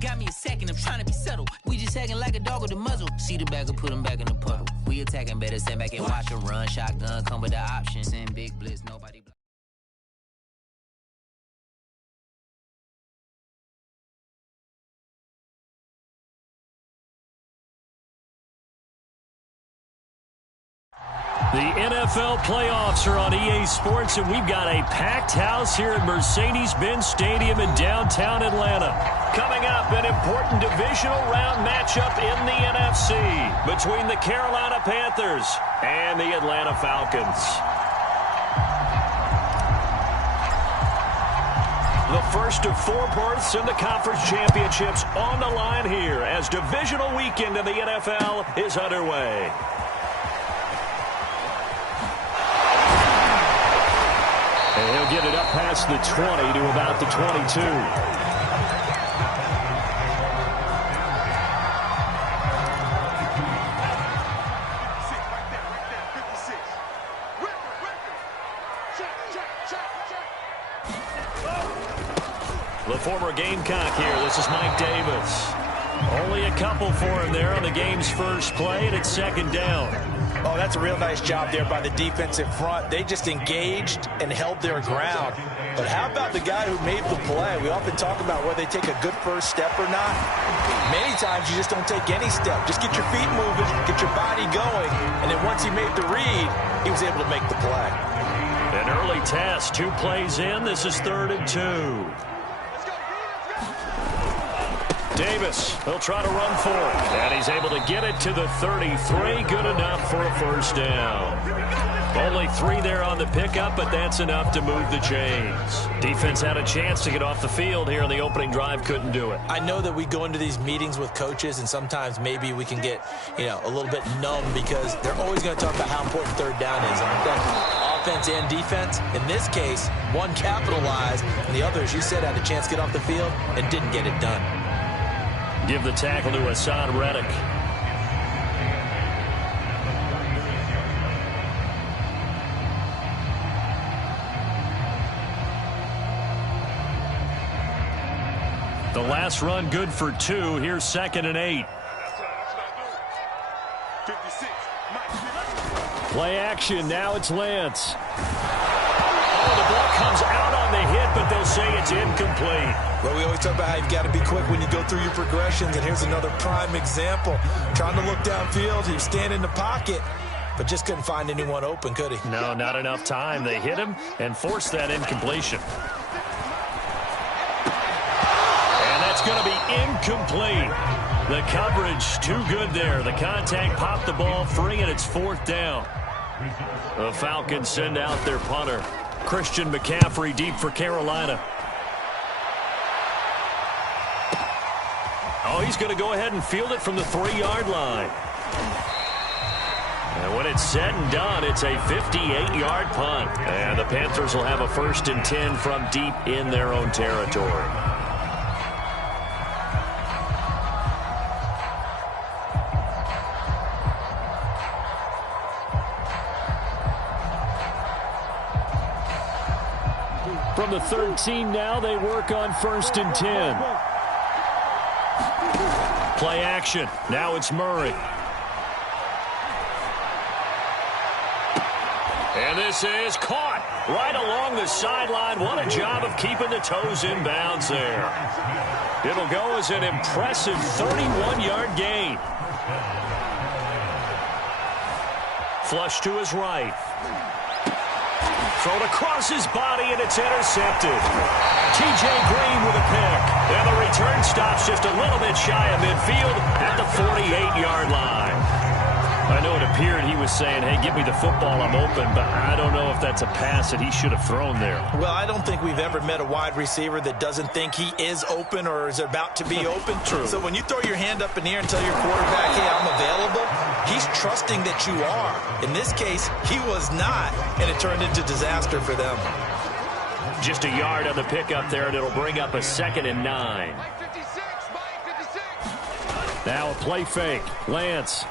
Got me a second, I'm trying to be subtle. We just acting like a dog with a muzzle. See the bagger, put him back in the puddle. We attacking, better stand back and watch him run. Shotgun, come with the option. Send big blitz, nobody. The NFL playoffs are on EA Sports, and we've got a packed house here at Mercedes-Benz Stadium in downtown Atlanta. Coming up, an important divisional round matchup in the NFC between the Carolina Panthers and the Atlanta Falcons. The first of 4 berths in the conference championships on the line here as divisional weekend in the NFL is underway. And he'll get it up past the 20 to about the 22. The former Gamecock here. This is Mike Davis. Only a couple for him there on the game's first play, and it's second down. Oh, that's a real nice job there by the defensive front. They just engaged and held their ground. But how about the guy who made the play? We often talk about whether they take a good first step or not. Many times you just don't take any step. Just get your feet moving, get your body going, and then once he made the read, he was able to make the play. An early test, 2 plays in. This is 3rd and 2. Davis, he'll try to run for it. And he's able to get it to the 33. Good enough for a first down. Only 3 there on the pickup, but that's enough to move the chains. Defense had a chance to get off the field here on the opening drive, couldn't do it. I know that we go into these meetings with coaches, and sometimes maybe we can get, a little bit numb because they're always going to talk about how important third down is. And offense and defense, in this case, one capitalized, and the other, as you said, had a chance to get off the field and didn't get it done. Give the tackle to Hassan Reddick. The last run good for 2. Here's 2nd and 8. Play action. Now it's Lance. Oh, the ball comes out on the hit, but they'll say it's incomplete. Well, we always talk about how you've got to be quick when you go through your progressions, and here's another prime example. Trying to look downfield, he was standing in the pocket, but just couldn't find anyone open, could he? No, not enough time. They hit him and forced that incompletion. And that's going to be incomplete. The coverage too good there. The contact popped the ball free, and it's 4th down. The Falcons send out their punter. Christian McCaffrey deep for Carolina. Oh, he's going to go ahead and field it from the 3-yard line. And when it's said and done, it's a 58-yard punt. And the Panthers will have a 1st and 10 from deep in their own territory. From the 13 now, they work on 1st and 10. Play action. Now it's Murray. And this is caught right along the sideline. What a job of keeping the toes in bounds there. It'll go as an impressive 31-yard gain. Flush to his right. Thrown across his body, and it's intercepted. T.J. Green with a pick. And the return stops just a little bit shy of midfield at the 48-yard line. I know it appeared he was saying, hey, give me the football, I'm open, but I don't know if that's a pass that he should have thrown there. Well, I don't think we've ever met a wide receiver that doesn't think he is open or is about to be open. True. So when you throw your hand up in the air and tell your quarterback, hey, I'm available, he's trusting that you are. In this case, he was not, and it turned into disaster for them. Just a yard on the pickup there, and it'll bring up a 2nd and 9. Now a play fake. Lance.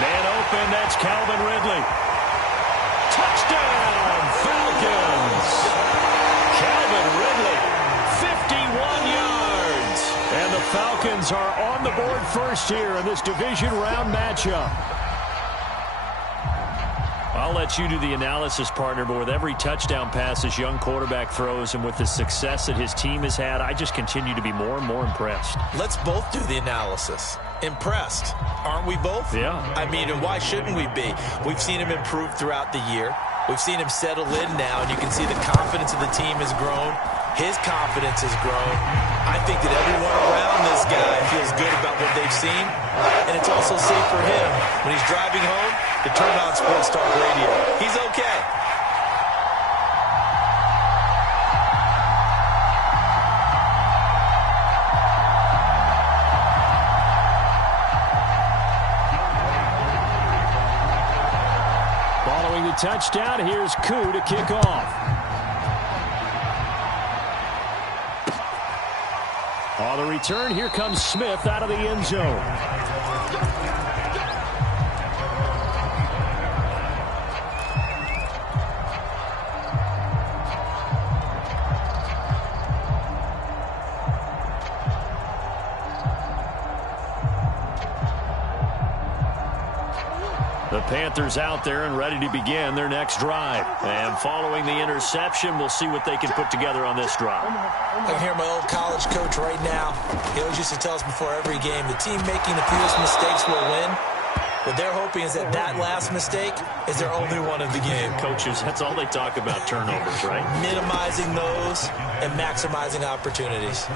Man open, that's Calvin Ridley. Touchdown, Falcons! Calvin Ridley, 51 Falcons are on the board first here in this division round matchup. I'll let you do the analysis, partner, but with every touchdown pass this young quarterback throws and with the success that his team has had, I just continue to be more and more impressed. Let's both do the analysis. Impressed. Aren't we both? Yeah. I mean, and why shouldn't we be? We've seen him improve throughout the year. We've seen him settle in now, and you can see the confidence of the team has grown. His confidence has grown. I think that everyone around this guy feels good about what they've seen, and it's also safe for him when he's driving home to turn on Sports Talk Radio. He's okay. Following the touchdown, here's Koo to kick off. On the return, here comes Smith out of the end zone. The Panthers out there and ready to begin their next drive. And following the interception, we'll see what they can put together on this drive. I can hear my old college coach right now. He always used to tell us before every game, the team making the fewest mistakes will win. What they're hoping is that that last mistake is their only one of the game. Coaches, that's all they talk about, turnovers, right? Minimizing those and maximizing opportunities.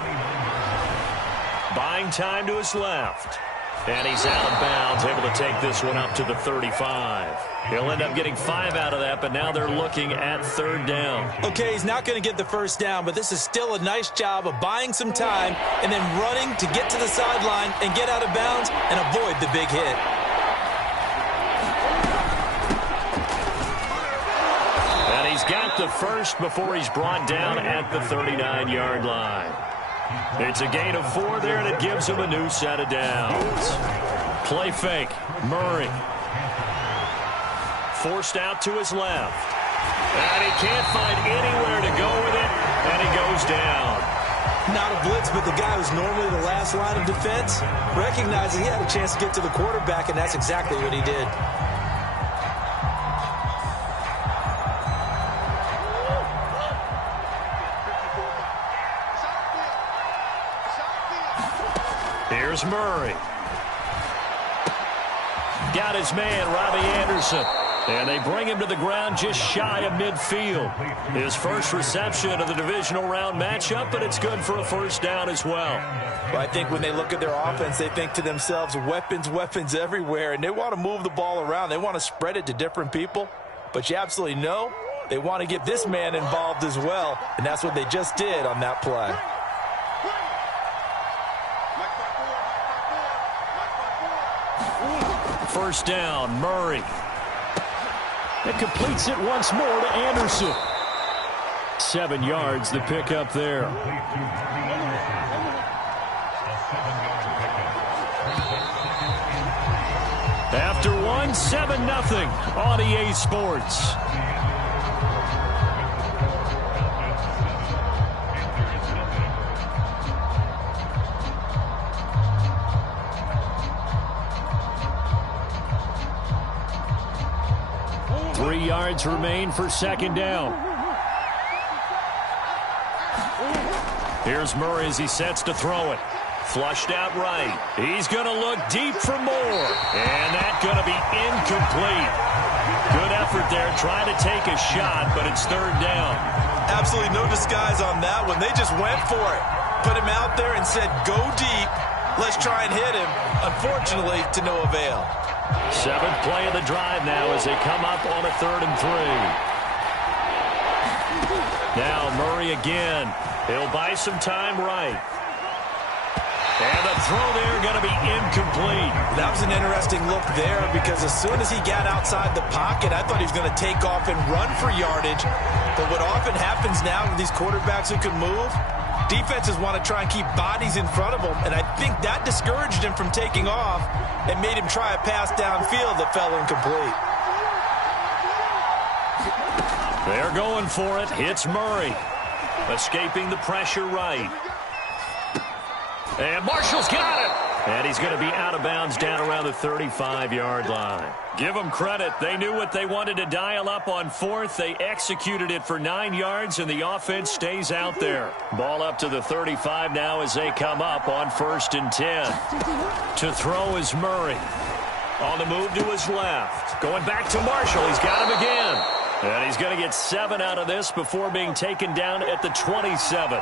Buying time to his left. And he's out of bounds, able to take this one up to the 35. He'll end up getting 5 out of that, but now they're looking at third down. Okay, he's not going to get the first down, but this is still a nice job of buying some time and then running to get to the sideline and get out of bounds and avoid the big hit. And he's got the first before he's brought down at the 39-yard line. It's a gain of 4 there, and it gives him a new set of downs. Play fake. Murray. Forced out to his left. And he can't find anywhere to go with it, and he goes down. Not a blitz, but the guy who's normally the last line of defense recognized he had a chance to get to the quarterback, and that's exactly what he did. Here's Murray. Got his man, Robbie Anderson. And they bring him to the ground just shy of midfield. His first reception of the divisional round matchup, but it's good for a first down as well. Well, I think when they look at their offense, they think to themselves, weapons, weapons everywhere, and they want to move the ball around. They want to spread it to different people, but you absolutely know they want to get this man involved as well, and that's what they just did on that play. First down, Murray. It completes it once more to Anderson. 7 yards, the pickup there. After one, 7-0 on EA Sports. Yards remain for second down. Here's Murray as he sets to throw it. Flushed out right. He's going to look deep for more. And that's going to be incomplete. Good effort there trying to take a shot, but it's third down. Absolutely no disguise on that one. They just went for it. Put him out there and said, go deep. Let's try and hit him. Unfortunately, to no avail. 7th play of the drive now as they come up on a 3rd and 3. Now Murray again. He'll buy some time right. And the throw there going to be incomplete. That was an interesting look there because as soon as he got outside the pocket, I thought he was going to take off and run for yardage. But what often happens now with these quarterbacks who can move, defenses want to try and keep bodies in front of them, and I think that discouraged him from taking off and made him try a pass downfield that fell incomplete. They're going for it. Hits Murray. Escaping the pressure right. And Marshall's got it. And he's going to be out of bounds down around the 35-yard line. Give them credit. They knew what they wanted to dial up on fourth. They executed it for 9 yards, and the offense stays out there. Ball up to the 35 now as they come up on 1st and 10. To throw is Murray. On the move to his left. Going back to Marshall. He's got him again. And he's going to get 7 out of this before being taken down at the 27.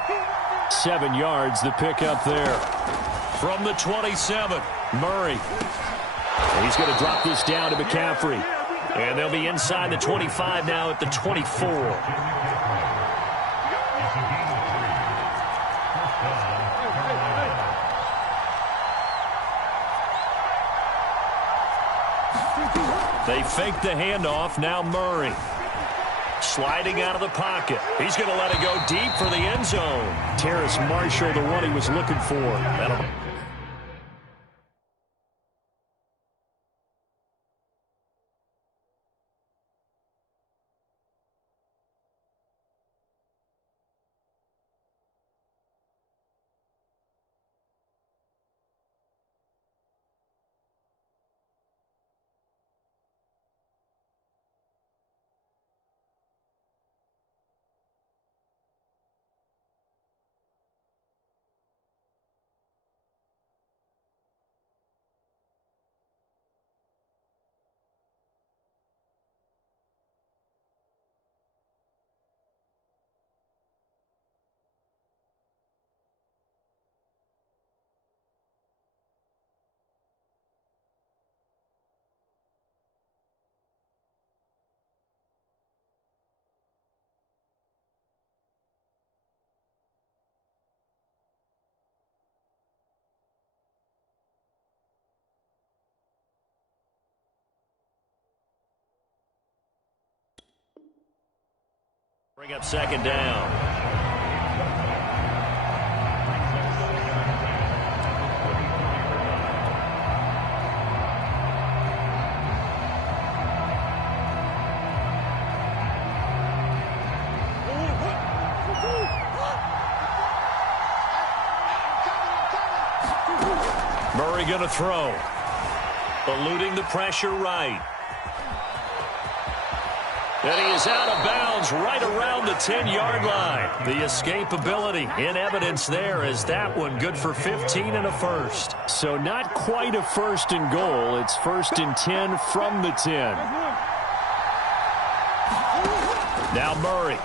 7 yards, the pickup there. From the 27, Murray. He's going to drop this down to McCaffrey. And they'll be inside the 25 now at the 24. They fake the handoff. Now Murray. Sliding out of the pocket. He's going to let it go deep for the end zone. Terrace Marshall, the one he was looking for. That'll... Bring up 2nd down. Murray going to throw. Eluding the pressure right. And he is out of bounds right around the 10-yard line. The escapability in evidence there as that one good for 15 and a first. So not quite a 1st and goal. It's 1st and 10 from the 10. Now Murray.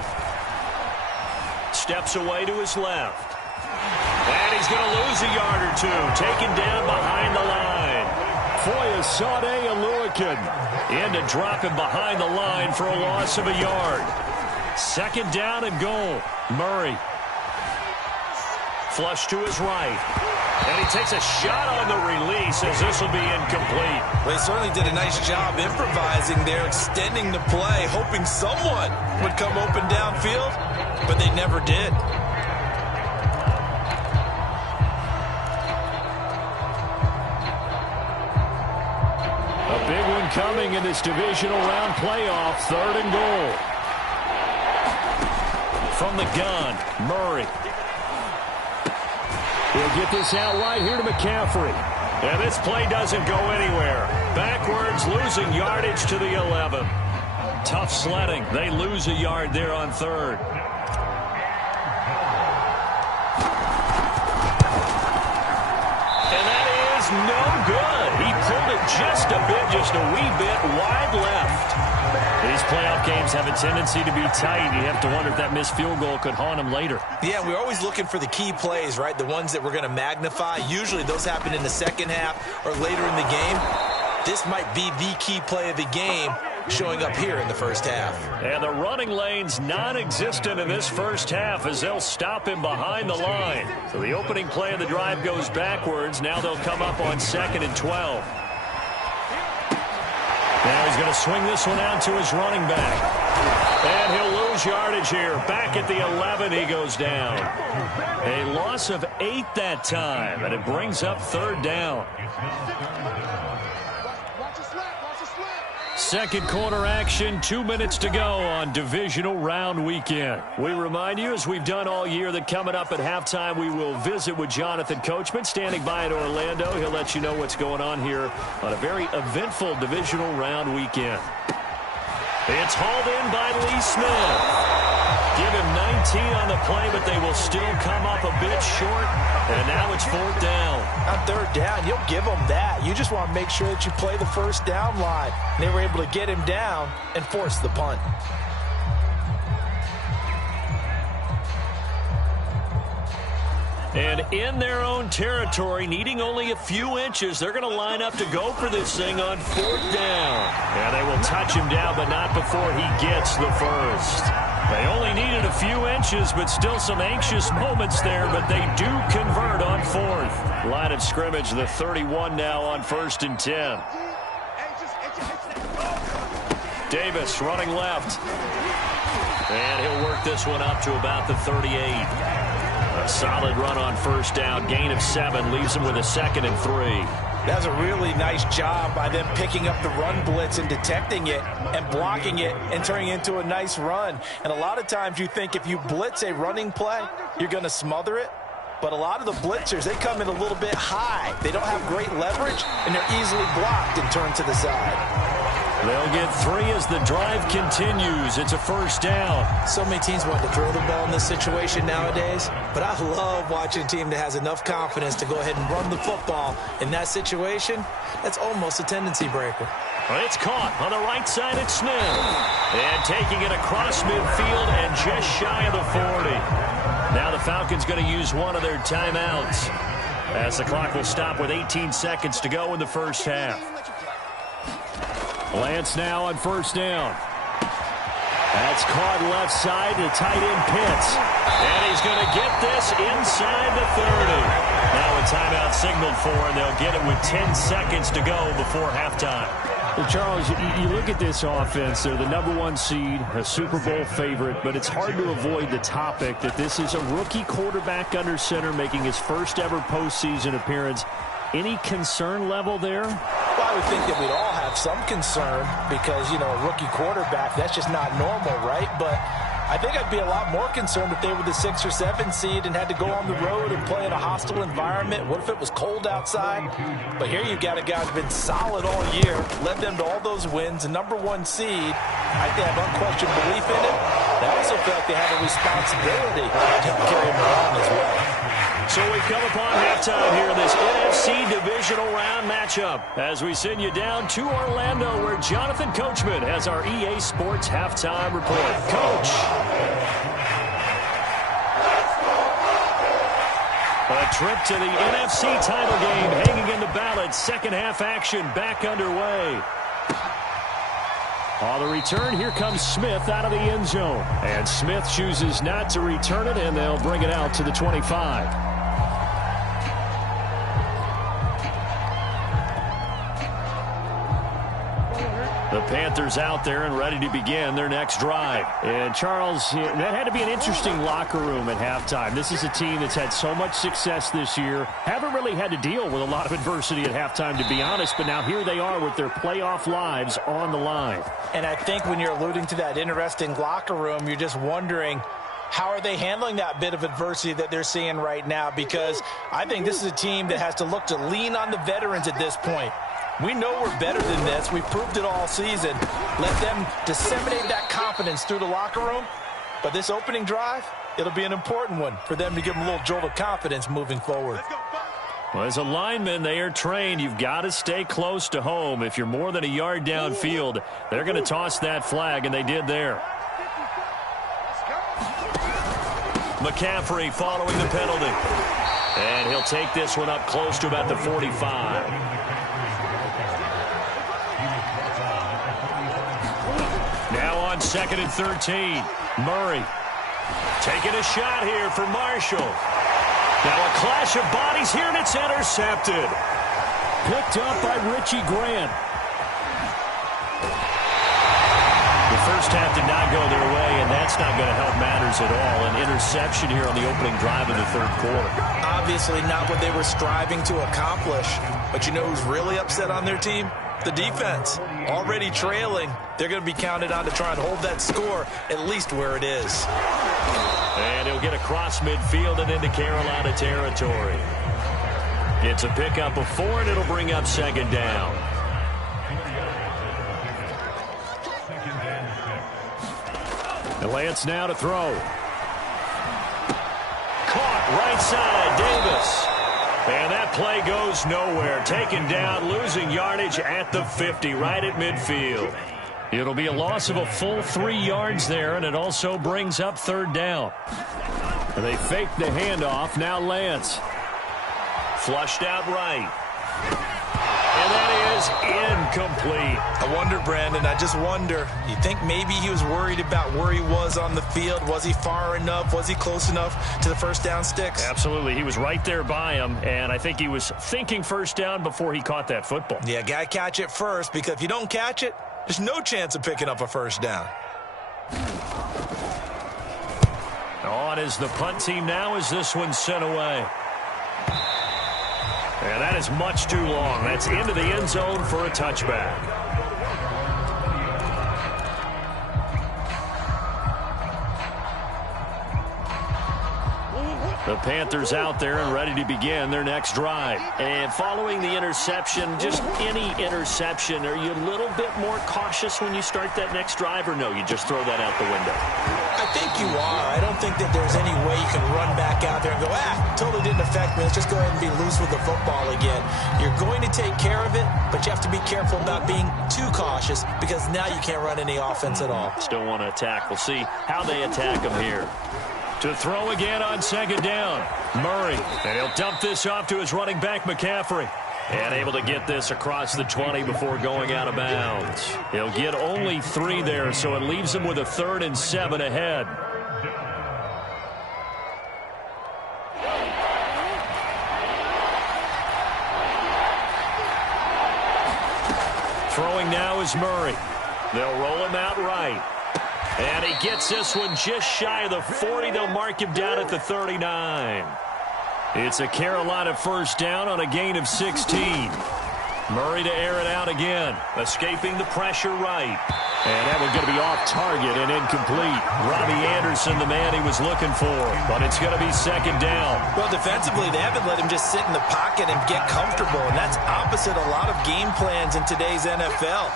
Steps away to his left. And he's going to lose a yard or two. Taken down behind the line. Foyesade Aluakin in to drop him behind the line for a loss of a yard. 2nd down and goal. Murray. Flush to his right. And he takes a shot on the release as this will be incomplete. Well, they certainly did a nice job improvising there, extending the play, hoping someone would come open downfield, but they never did. Big one coming in this divisional round playoff. 3rd and goal. From the gun, Murray. He'll get this out right here to McCaffrey. And this play doesn't go anywhere. Backwards, losing yardage to the 11. Tough sledding. They lose a yard there on 3rd. And that is no good. He pulled it just a wee bit wide left. These playoff games have a tendency to be tight. You have to wonder if that missed field goal could haunt him later. Yeah, we're always looking for the key plays, right? The ones that we're going to magnify. Usually those happen in the 2nd half or later in the game. This might be the key play of the game showing up here in the 1st half. And the running lane's non-existent in this 1st half as they'll stop him behind the line. So the opening play of the drive goes backwards. Now they'll come up on 2nd and 12. Now he's going to swing this one out to his running back. And he'll lose yardage here. Back at the 11, he goes down. A loss of 8 that time, and it brings up 3rd down. Second quarter action, 2 minutes to go on divisional round weekend. We remind you, as we've done all year, that coming up at halftime, we will visit with Jonathan Coachman, standing by in Orlando. He'll let you know what's going on here on a very eventful divisional round weekend. It's hauled in by Lee Smith. Give him 19 on the play, but they will still come up a bit short. And now it's fourth down. On third down, you'll give them that. You just want to make sure that you play the first down line. And they were able to get him down and force the punt. And in their own territory, needing only a few inches, they're going to line up to go for this thing on fourth down. And they will touch him down, but not before he gets the first. They only needed a few inches, but still some anxious moments there, but they do convert on fourth. Line of scrimmage, the 31 now on 1st and 10. Davis running left. And he'll work this one up to about the 38. A solid run on first down. Gain of 7 leaves him with a 2nd and 3. That's a really nice job by them picking up the run blitz and detecting it and blocking it and turning it into a nice run. And a lot of times you think if you blitz a running play, you're going to smother it. But a lot of the blitzers, they come in a little bit high. They don't have great leverage, and they're easily blocked and turned to the side. They'll get 3 as the drive continues. It's a first down. So many teams want to throw the ball in this situation nowadays, but I love watching a team that has enough confidence to go ahead and run the football. In that situation, that's almost a tendency breaker. Well, it's caught on the right side at Smith. And taking it across midfield and just shy of the 40. Now the Falcons going to use one of their timeouts as the clock will stop with 18 seconds to go in the first half. Lance now on first down. That's caught left side to tight end Pitts. And he's going to get this inside the 30. Now a timeout signaled for, and they'll get it with 10 seconds to go before halftime. Well, Charles, you look at this offense. They're the #1 seed, a Super Bowl favorite, but it's hard to avoid the topic that this is a rookie quarterback under center making his first ever postseason appearance. Any concern level there? Well, I would think that we'd all have some concern because, you know, a rookie quarterback, that's just not normal, right? But I think I'd be a lot more concerned if they were the 6 or 7 seed and had to go on the road and play in a hostile environment. What if it was cold outside? But here you've got a guy who's been solid all year, led them to all those wins, a #1 seed. I think they have unquestioned belief in it. They also feel like they have a responsibility to carry him along as well. So we've come upon halftime here in this NFC divisional round matchup as we send you down to Orlando where Jonathan Coachman has our EA Sports halftime report. Coach. A trip to the NFC title game hanging in the balance. Second half action back underway. On the return, here comes Smith out of the end zone. And Smith chooses not to return it, and they'll bring it out to the 25. The Panthers out there and ready to begin their next drive. And, Charles, that had to be an interesting locker room at halftime. This is a team that's had so much success this year. Haven't really had to deal with a lot of adversity at halftime, to be honest. But now here they are with their playoff lives on the line. And I think when you're alluding to that interesting locker room, you're just wondering, how are they handling that bit of adversity that they're seeing right now? Because I think this is a team that has to look to lean on the veterans at this point. We know we're better than this. We proved it all season. Let them disseminate that confidence through the locker room. But this opening drive, it'll be an important one for them to give them a little jolt of confidence moving forward. Well, as a lineman, they are trained. You've got to stay close to home. If you're more than a yard downfield, they're going to toss that flag, and they did there. McCaffrey following the penalty. And he'll take this one up close to about the 45. Now on 2nd and 13. Murray taking a shot here for Marshall. Now a clash of bodies here, and it's intercepted. Picked up by Richie Grant. The first half did not go their way, and that's not going to help matters at all. An interception here on the opening drive of the third quarter. Obviously not what they were striving to accomplish. But you know who's really upset on their team? The defense already trailing. They're going to be counted on to try and hold that score at least where it is. And he'll get across midfield and into Carolina territory. It's a pickup of 4, and it'll bring up second down. And Lance now to throw. Caught right side, Davis. And that play goes nowhere. Taken down, losing yardage at the 50, right at midfield. It'll be a loss of a full 3 yards there, and it also brings up third down. And they fake the handoff. Now Lance. Flushed out right. And that is incomplete. I wonder, Brandon, I just wonder, you think maybe he was worried about where he was on the field? Was he far enough? Was he close enough to the first down sticks? Absolutely. He was right there by him, and I think he was thinking first down before he caught that football. Yeah, got to catch it first, because if you don't catch it, there's no chance of picking up a first down. On is the punt team now as this one's sent away. And that is much too long. That's into the end zone for a touchback. The Panthers out there and ready to begin their next drive. And following the interception, just any interception, are you a little bit more cautious when you start that next drive, or no, you just throw that out the window? I think you are. I don't think that there's any way you can run back out there and go, totally didn't affect me. Let's just go ahead and be loose with the football again. You're going to take care of it, but you have to be careful about being too cautious, because now you can't run any offense at all. Still want to attack. We'll see how they attack him here. To throw again on second down, Murray. And he'll dump this off to his running back, McCaffrey. And able to get this across the 20 before going out of bounds. He'll get only 3 there, so it leaves him with a 3rd and 7 ahead. Throwing now is Murray. They'll roll him out right. And he gets this one just shy of the 40. They'll mark him down at the 39. It's a Carolina first down on a gain of 16. Murray to air it out again. Escaping the pressure right. And that one's going to be off target and incomplete. Robbie Anderson, the man he was looking for. But it's going to be second down. Well, defensively, they haven't let him just sit in the pocket and get comfortable. And that's opposite a lot of game plans in today's NFL.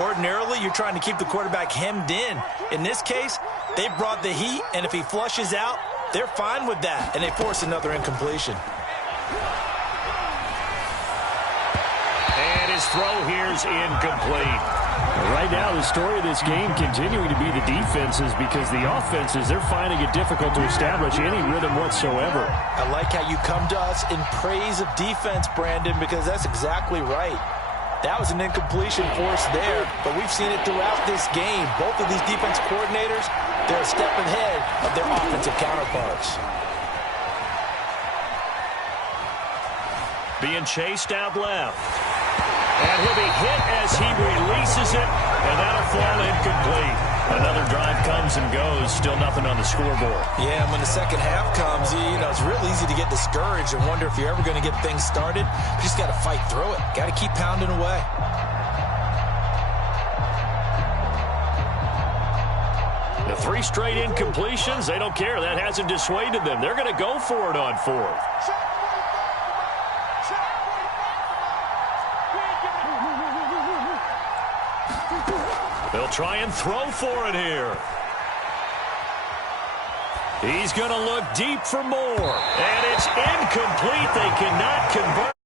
Ordinarily, you're trying to keep the quarterback hemmed in. In this case, they brought the heat, and if he flushes out, they're fine with that, and they force another incompletion. And his throw here's incomplete. Right now, the story of this game continuing to be the defenses, because the offenses, they're finding it difficult to establish any rhythm whatsoever. I like how you come to us in praise of defense, Brandon, because that's exactly right. That was an incompletion force there, but we've seen it throughout this game. Both of these defense coordinators, they're a step ahead of their offensive counterparts. Being chased out left. And he'll be hit as he releases it, and that'll fall incomplete. Another drive comes and goes, still nothing on the scoreboard. Yeah, and when the second half comes, it's real easy to get discouraged and wonder if you're ever going to get things started. You just got to fight through it. Got to keep pounding away. The 3 straight incompletions, they don't care. That hasn't dissuaded them. They're going to go for it on 4th. They'll try and throw for it here. He's going to look deep for more. And it's incomplete. They cannot convert.